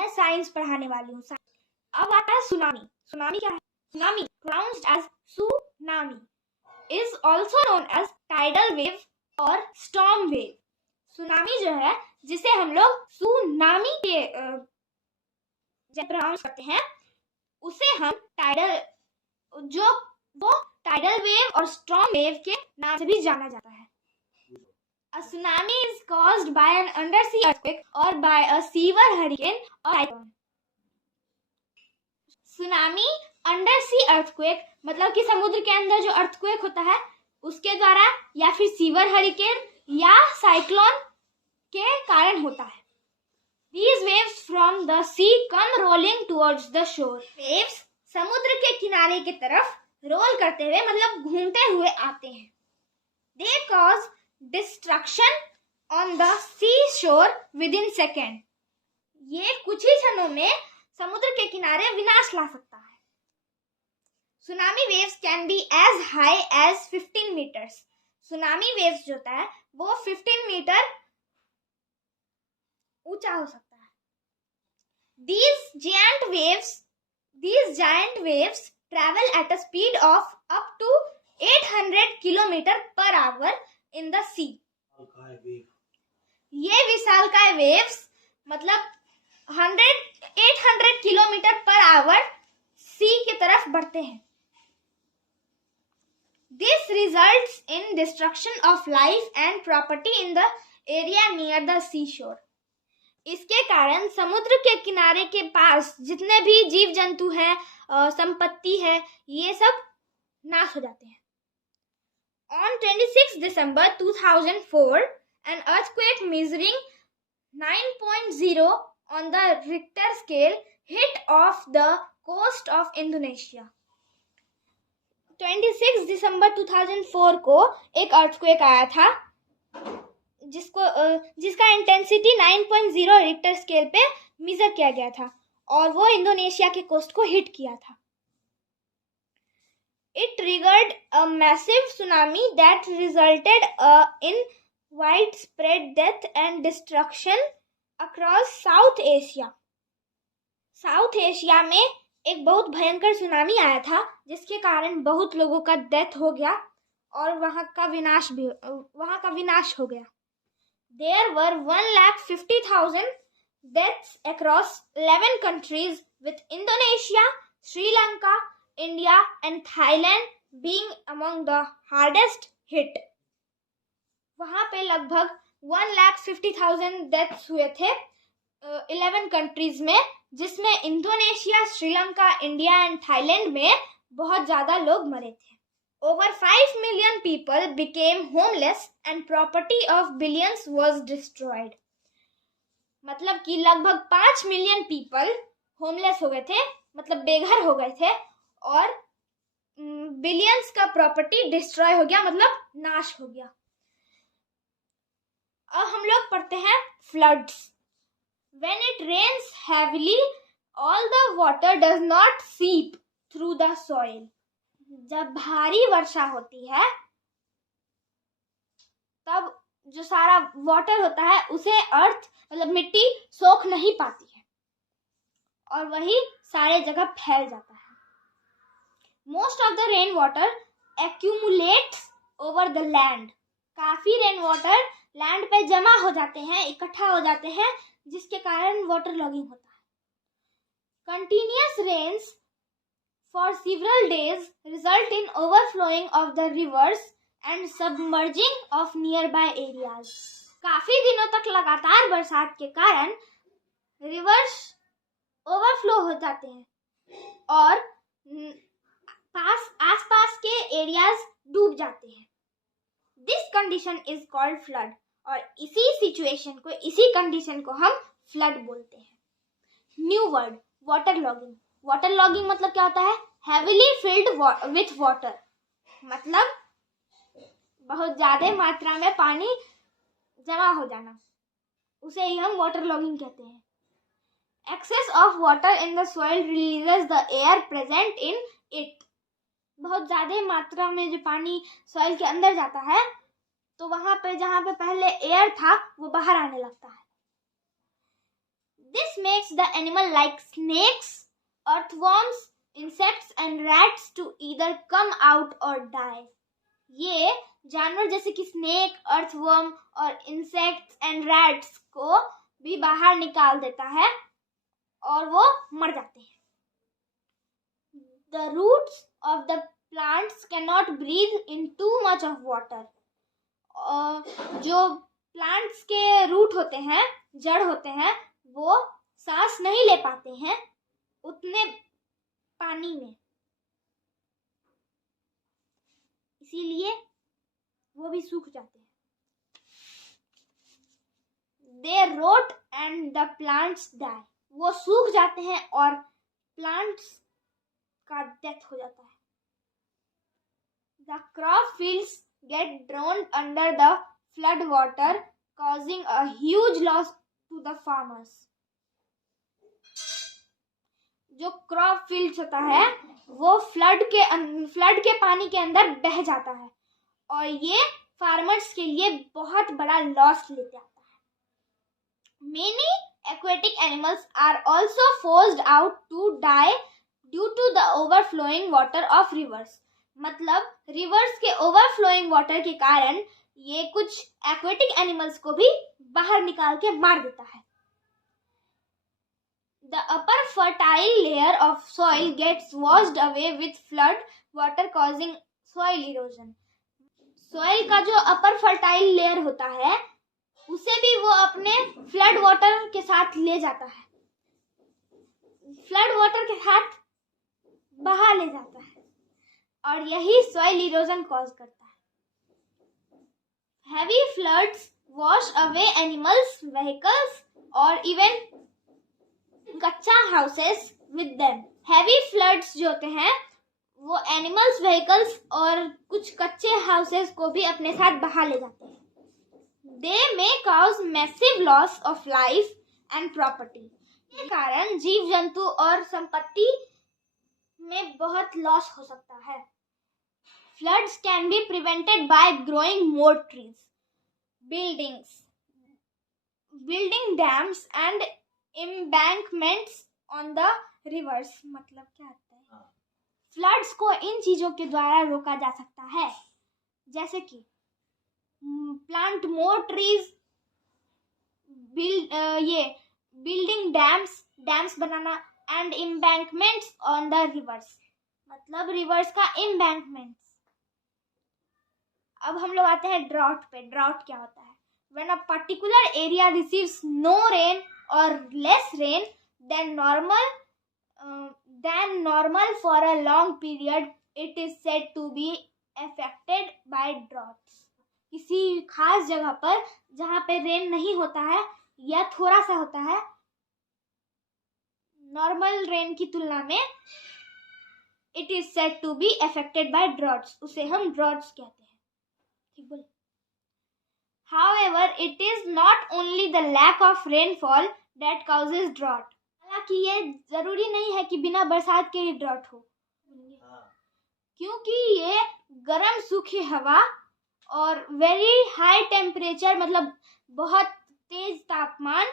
मैं साइंस पढ़ाने वाली हूँ। अब आता है सुनामी। सुनामी क्या है? Tsunami pronounced as tsunami is also known as tidal wave और storm wave। सुनामी जो है, जिसे हम लोग सुनामी के जब प्रोनाउंस करते हैं, उसे हम टाइडल वेव और स्टॉर्म वेव के नाम से भी जाना जाता है। A tsunami is caused by an undersea earthquake or by a severe hurricane or cyclone। Tsunami undersea earthquake मतलब कि समुद्र के अंदर जो अर्थक्वेक होता है उसके द्वारा, या फिर सीवर हरिकेन या साइक्लोन के कारण होता है। These waves from the sea come rolling towards the shore। Waves समुद्र के किनारे की तरफ रोल करते हुए मतलब घूमते हुए आते हैं। They cause destruction on the seashore within second। ये कुछ ही क्षणों में समुद्र के किनारे विनाश ला सकता है। Tsunami waves can be as high as 15 metres. Tsunami waves जो होता है वो 15 मीटर ऊंचा हो सकता है। These giant waves travel at a speed of up to 800 kilometer per hour in the sea। ये विशालकाय वेव्स मतलब 800 किलोमीटर पर आवर सी की तरफ बढ़ते हैं। This results in destruction of life and property in the area near the seashore। इसके कारण समुद्र के किनारे के पास जितने भी जीव जंतु हैं, संपत्ति है, ये सब नाश हो जाते हैं। On 26 December 2004, an earthquake measuring 9.0 on the Richter scale hit off the coast of Indonesia। 26 दिसंबर 2004 को एक अर्थक्वेक आया था जिसका इंटेंसिटी 9.0 रिक्टर स्केल पे मेजर किया गया था और वो इंडोनेशिया के कोस्ट को हिट किया था। It triggered a massive tsunami that resulted in widespread death and destruction across South Asia। South Asia में एक बहुत भयंकर सुनामी आया था जिसके कारण बहुत लोगों का डेथ हो गया और वहां का विनाश हो गया। There were 1,50,000 deaths across 11 countries with Indonesia, Sri Lanka, India and Thailand being among the hardest hit। वहां पे लगभग 1,50,000 डेथ्स हुए थे 11 कंट्रीज में, जिसमें Indonesia, Sri Lanka, India and Thailand में बहुत ज्यादा लोग मरे थे। Over 5 million people became homeless and property of billions was destroyed। मतलब कि लगभग 5 मिलियन पीपल होमलेस हो गए थे, मतलब बेघर हो गए थे, और बिलियंस का प्रॉपर्टी डिस्ट्रॉय हो गया, मतलब नाश हो गया। अब हम लोग पढ़ते हैं floods. When it rains heavily, all the water does not seep through the soil। जब भारी वर्षा होती है तब जो सारा वाटर होता है उसे अर्थ मतलब मिट्टी सोख नहीं पाती है और वही सारे जगह फैल जाता है। Most of the rain water accumulates over the land. काफी रेन वाटर लैंड पे जमा हो जाते हैं, इकट्ठा हो जाते हैं, जिसके कारण वाटर लॉगिंग होता है। Continuous rains for several days result in overflowing of the rivers and submerging of nearby areas। काफी दिनों तक लगातार बरसात के कारण रिवर्स ओवरफ्लो हो जाते हैं और आसपास के एरियाज डूब जाते हैं। This condition is called flood. और इसी कंडीशन को हम फ्लड बोलते हैं। New word water logging. Water logging मतलब क्या होता है? हेविली फिल्ड विथ वाटर, मतलब बहुत ज्यादा मात्रा में पानी जमा हो जाना, उसे ही हम वाटर लॉगिंग कहते हैं। Excess of water in the soil releases the air present in it. बहुत ज्यादा मात्रा में जो पानी सॉइल के अंदर जाता है तो वहां पे जहां पे पहले एयर था वो बाहर आने लगता है। This makes the animal like snakes, earthworms, insects and rats to either come out or die. ये जानवर जैसे कि स्नेक, अर्थवर्म और इंसेक्ट्स एंड रैट्स को भी बाहर निकाल देता है और वो मर जाते हैं. The roots of the plants cannot breathe in too much of water. जो प्लांट्स के रूट होते हैं, जड़ होते हैं, वो सांस नहीं ले पाते हैं उतने पानी में, इसीलिए वो भी सूख जाते हैं. They rot and the plants die. वो सूख जाते हैं और प्लांट्स का डेथ हो जाता है. The crop fields get drowned under the flood water, causing a huge loss to the farmers. जो क्रॉप फील्ड्स होता है वो फ्लड के पानी के अंदर बह जाता है और ये फार्मर्स के लिए बहुत बड़ा लॉस लेते आता है. Many aquatic animals are also forced out to die due to the overflowing water of rivers. मतलब रिवर्स के ओवरफ्लोइंग वाटर के कारण ये कुछ एक्वेटिक एनिमल्स को भी बाहर निकाल के मार देता है. The upper fertile layer of soil gets washed away with flood water causing soil erosion. Soil का जो upper fertile layer होता है उसे भी वो अपने फ्लड वाटर के साथ ले जाता है, फ्लड वाटर के साथ बहा ले जाता है और यही सॉइल इरोजन कॉज करता है. Heavy floods wash away animals, vehicles और even कच्चा houses with them. Heavy floods जो होते हैं वो एनिमल्स, व्हीकल्स और कुछ कच्चे हाउसेस को भी अपने साथ बहा ले जाते हैं. They may cause massive loss of life and property. के कारण जीव जंतु और संपत्ति में बहुत लॉस हो सकता है. Floods can be prevented by growing more trees, building dams and embankments on the rivers. मतलब क्या होता है? फ्लड्स को इन चीजों के द्वारा रोका जा सकता है, जैसे कि plant more trees, building dams banana and embankments on the reverse. मतलब रिवर्स का एम्बैंकमेंट्स. अब हम लोग आते हैं ड्राउट पे. ड्राउट क्या होता है? When a particular area receives no rain or less rain than normal for a long period, it is said to be affected by droughts. किसी खास जगह पर जहाँ पे रेन नहीं होता है या थोड़ा सा होता है नॉर्मल रेन की तुलना में, it is said to be affected by droughts. उसे हम ड्रॉट्स कहते हैं. ठीक बोले? However, it is not only the lack of rainfall that causes drought. हालांकि ये जरूरी नहीं है कि बिना बरसात के ही ड्रॉट हो, क्योंकि ये गर्म सूखी हवा और वेरी हाई टेम्परेचर मतलब बहुत तेज तापमान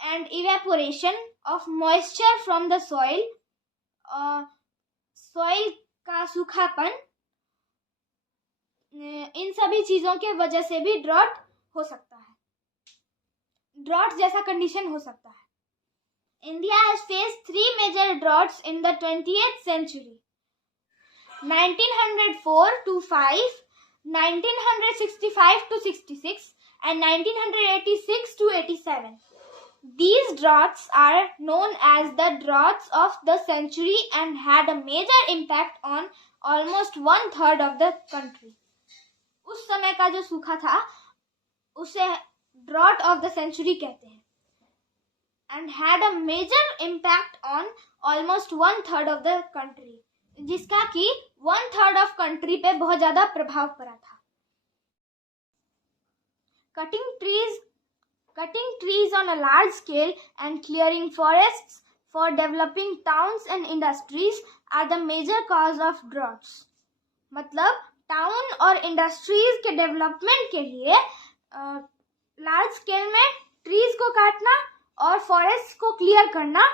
and evaporation of moisture from the soil, soil का सूखापन, इन सभी चीजों के वजह से भी ड्रॉट हो सकता है. ड्रॉट जैसा कंडीशन हो सकता है. India has faced 3 major droughts in the 20th century. 1904 to 5, 1965 to 66 and 1986 to 87. These droughts are known as the droughts of the century and had a major impact on almost 1/3 of the country. उस समय का जो सूखा था उसे drought of the century कहते हैं. And had a major impact on almost 1/3 of the country, जिसका कि 1/3 ऑफ कंट्री पे बहुत ज्यादा प्रभाव पड़ा था. Cutting trees on a large scale and clearing forests for developing towns and industries are the major cause of droughts. मतलब town और इंडस्ट्रीज के डेवलपमेंट के लिए लार्ज स्केल में ट्रीज को काटना और फॉरेस्ट को क्लियर करना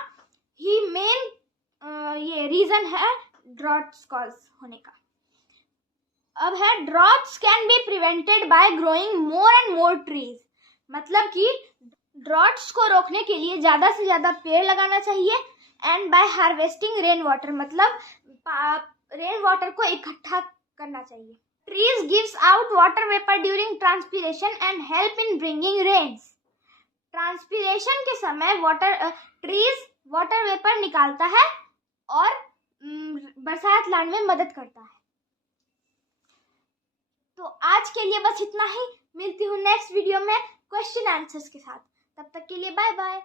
ही मेन ये रीजन है ड्रॉट्स कॉज होने का। अब है droughts can be prevented by growing more and more trees. मतलब कि ड्रॉट्स को रोकने के लिए ज्यादा से ज्यादा पेड़ लगाना चाहिए। And by harvesting rain water, मतलब रेन वाटर को इकट्ठा करना चाहिए। Trees gives out water vapour during transpiration and help in bringing rains. Transpiration के समय ट्रीज वाटर वेपर निकालता है और बरसात लाने में मदद करता है। तो आज के लिए बस इतना ही। मिलती हूँ नेक्स्ट वीडियो में क्वेश्चन आंसर्स के साथ। तब तक के लिए बाय बाय।